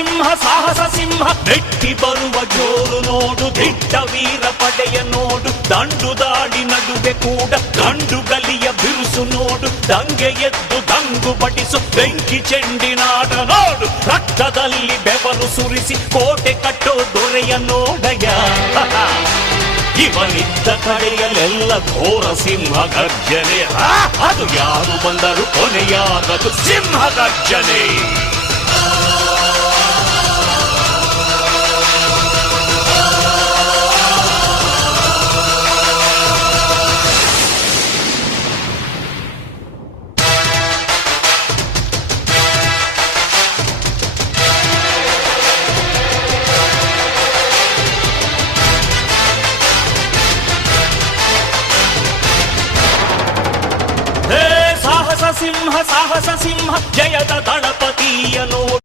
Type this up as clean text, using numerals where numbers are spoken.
ಸಿಂಹ ಸಾಹಸ ಸಿಂಹ ನೆಟ್ಟಿ ಬರುವ ಜೋರು ನೋಡು, ದಿಟ್ಟ ವೀರ ಪಡೆಯ ನೋಡು, ದಂಡು ದಾಳಿ ನಡುವೆ ಕೂಡ ಗಂಡು ಗಲಿಯ ಬಿರುಸು ನೋಡು, ದಂಗೆ ಎದ್ದು ದಂಗು ಬಡಿಸು ಬೆಂಕಿ ಚೆಂಡಿನಾಡ ನೋಡು, ರಕ್ತದಲ್ಲಿ ಬೆವರು ಸುರಿಸಿ ಕೋಟೆ ಕಟ್ಟೋ ದೊರೆಯ ನೋಡಯ. ಇವನಿದ್ದ ಕಡೆಯಲ್ಲೆಲ್ಲ ಘೋರ ಸಿಂಹ ಗರ್ಜನೆ, ಅದು ಯಾರು ಬಂದರು ಕೊನೆಯಾಗದು ಸಿಂಹ ಗರ್ಜನೆ. ಸಿಂಹ ಸಾಹಸ ಸಿಂಹ ಜಯದ ದಳಪತಿಯ ನೋಡು,